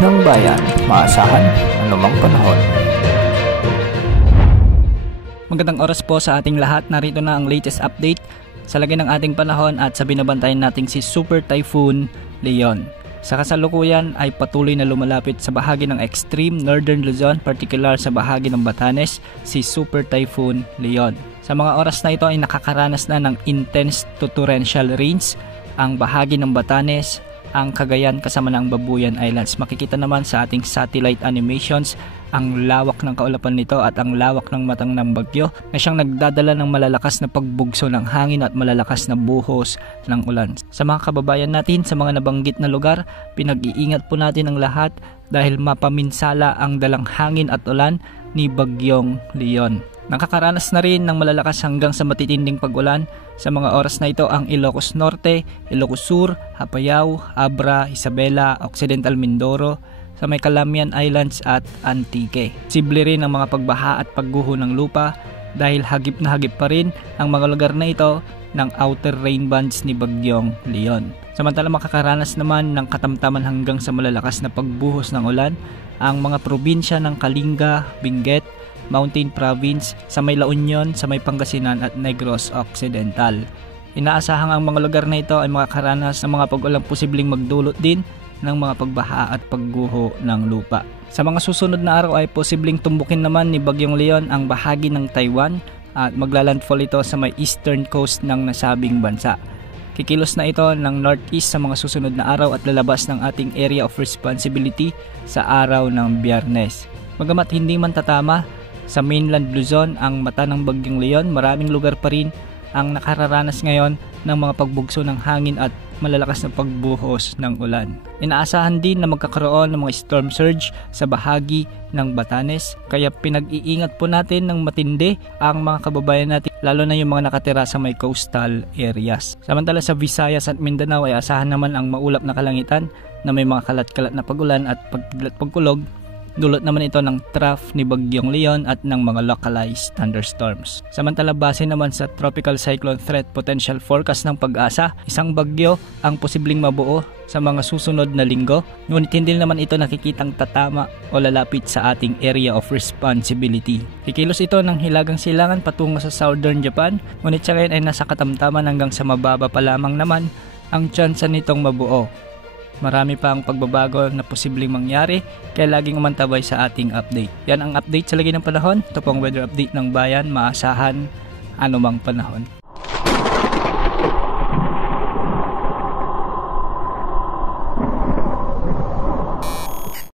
ng bayan, maasahan anumang panahon. Magandang oras po sa ating lahat. Narito na ang latest update sa lagay ng ating panahon at sa binabantayan nating si Super Typhoon Leon. Sa kasalukuyan ay patuloy na lumalapit sa bahagi ng extreme northern Luzon, particular sa bahagi ng Batanes, si Super Typhoon Leon. Sa mga oras na ito ay nakakaranas na ng intense to torrential rains ang bahagi ng Batanes, ang Cagayan kasama ng Babuyan Islands. Makikita naman sa ating satellite animations ang lawak ng kaulapan nito at ang lawak ng matang ng bagyo na siyang nagdadala ng malalakas na pagbugso ng hangin at malalakas na buhos ng ulan. Sa mga kababayan natin sa mga nabanggit na lugar, pinag-iingat po natin ang lahat dahil mapaminsala ang dalang hangin at ulan ni Bagyong Leon. Nakakaranas na rin ng malalakas hanggang sa matitinding pag-ulan sa mga oras na ito ang Ilocos Norte, Ilocos Sur, Apayao, Abra, Isabela, Occidental Mindoro, sa may Calamian Islands at Antique. Posible rin ang mga pagbaha at pagguho ng lupa dahil hagip na hagip pa rin ang mga lugar na ito ng outer rain bands ni Bagyong Leon. Samantala makakaranas naman ng katamtaman hanggang sa malalakas na pagbuhos ng ulan ang mga probinsya ng Kalinga, Benguet, Mountain Province, sa may La Union, sa may Pangasinan at Negros Occidental. Inaasahang ang mga lugar na ito ay makakaranas ng mga pag-ulang posibleng magdulot din ng mga pagbaha at pagguho ng lupa. Sa mga susunod na araw ay posibleng tumbukin naman ni Bagyong Leon ang bahagi ng Taiwan at maglalandfall ito sa may eastern coast ng nasabing bansa. Kikilos na ito ng northeast sa mga susunod na araw at lalabas ng ating area of responsibility sa araw ng Biyernes. Bagamat hindi man tatama sa mainland Luzon ang mata ng Bagyong Leon, maraming lugar pa rin ang nakararanas ngayon ng mga pagbugso ng hangin at malalakas na pagbuhos ng ulan. Inaasahan din na magkakaroon ng mga storm surge sa bahagi ng Batanes, kaya pinag-iingat po natin ng matindi ang mga kababayan natin, lalo na yung mga nakatira sa may coastal areas. Samantala sa Visayas at Mindanao ay asahan naman ang maulap na kalangitan na may mga kalat-kalat na pag-ulan at pagkulog. Dulot naman ito ng trough ni Bagyong Leon at ng mga localized thunderstorms. Samantala base naman sa Tropical Cyclone Threat Potential Forecast ng Pag-asa, isang bagyo ang posibleng mabuo sa mga susunod na linggo. Ngunit hindi naman ito nakikitang tatama o lalapit sa ating area of responsibility. Kikilos ito ng hilagang silangan patungo sa southern Japan, ngunit sa ngayon ay nasa katamtaman hanggang sa mababa pa lamang naman ang tsansa nitong mabuo. Marami pa ang pagbabago na posibleng mangyari, kaya laging umantabay sa ating update. Yan ang update sa lagay ng panahon. Ito pong weather update ng bayan, maasahan anumang panahon.